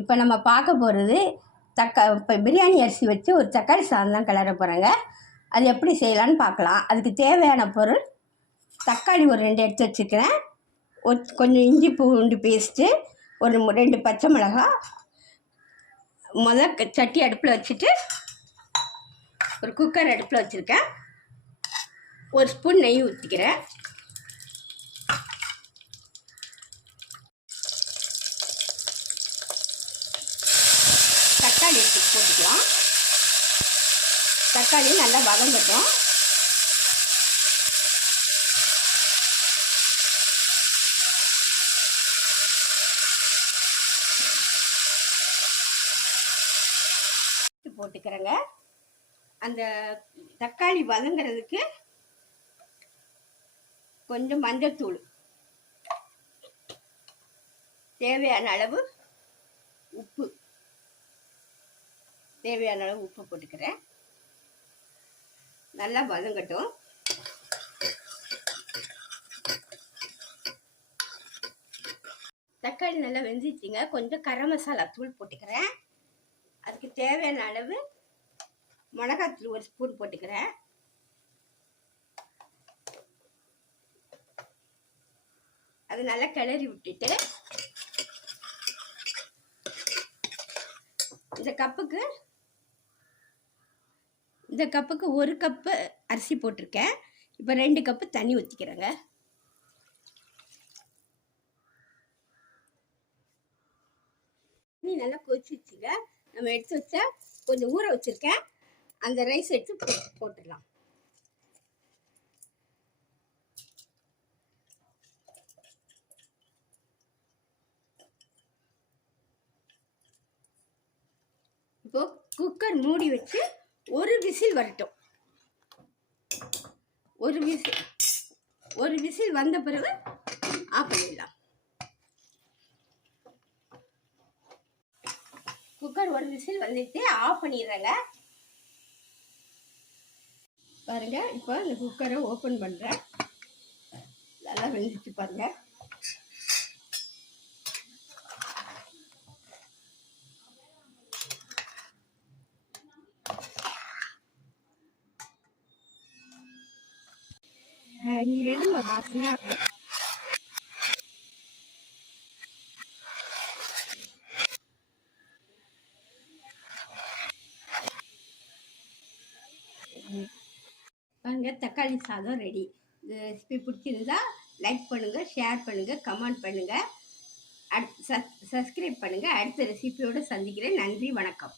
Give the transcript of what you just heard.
இப்போ நம்ம பார்க்க போகிறது தக்கா இப்போ பிரியாணி அரிசி வச்சு ஒரு தக்காளி சாதம் தான் கிளற போகிறேங்க அது எப்படி செய்யலான்னு பார்க்கலாம். அதுக்கு தேவையான பொருள் தக்காளி ஒரு ரெண்டு எடுத்து வச்சுக்கிறேன். ஒரு கொஞ்சம் இஞ்சி பூண்டு பேஸ்ட்டு ஒரு ரெண்டு பச்சை மிளகாய் முதல் சட்டி அடுப்பில் வச்சுட்டு ஒரு குக்கர் அடுப்பில் வச்சுருக்கேன். ஒரு ஸ்பூன் நெய் ஊற்றிக்கிறேன் தக்காளி எடுத்து போட்டுக்கலாம். தக்காளி நல்லா வதங்கட்டும். போட்டுக்கிறேங்க. அந்த தக்காளி வதங்கிறதுக்கு கொஞ்சம் மஞ்சத்தூள் தேவையான அளவு உப்பு. தேவையான அளவு உப்பு போட்டுக்கிறேன். நல்லா வதங்கட்டும். தக்காளி நல்லா வெந்துச்சுங்க. கொஞ்சம் கரம் மசாலா தூள் போட்டுக்கிறேன். அதுக்கு தேவையான அளவு மிளகாத்தூள் ஒரு ஸ்பூன் போட்டுக்கிறேன். அது நல்லா கிளறி விட்டுட்டு இந்த கப்புக்கு இந்த கப்புக்கு ஒரு கப்பு அரிசி போட்டிருக்கேன். இப்போ ரெண்டு கப்பு தண்ணி ஊற்றிக்கிறேங்க தண்ணி நல்லா கொதிச்சிச்சுங்க நம்ம எடுத்து வச்ச கொஞ்சம் ஊற வச்சுருக்கேன். அந்த ரைஸ் எடுத்து போட்டுடலாம். இப்போ குக்கர் மூடி வச்சு ஒரு விசில் வரட்டும். ஒரு விசில் ஒரு விசில் வந்த பிறகு ஆஃப் பண்ணிடலாம். குக்கர் ஒரு விசில் வந்துட்டு ஆஃப் பண்ணிடுறேங்க. பாருங்க இப்போ இந்த குக்கரை ஓப்பன் பண்ணுறேன் நல்லா வெந்துச்சு பாருங்கள் நீங்க எதுவும் வாசனையா பாருங்க தக்காளி சாதம் ரெடி இந்த ரெசிபி பிடிச்சிருந்தா லைக் பண்ணுங்கள் ஷேர் பண்ணுங்கள் கமெண்ட் பண்ணுங்கள் அடுத்து சப்ஸ்கிரைப் பண்ணுங்கள் அடுத்த ரெசிபியோடு சந்திக்கிறேன். நன்றி வணக்கம்.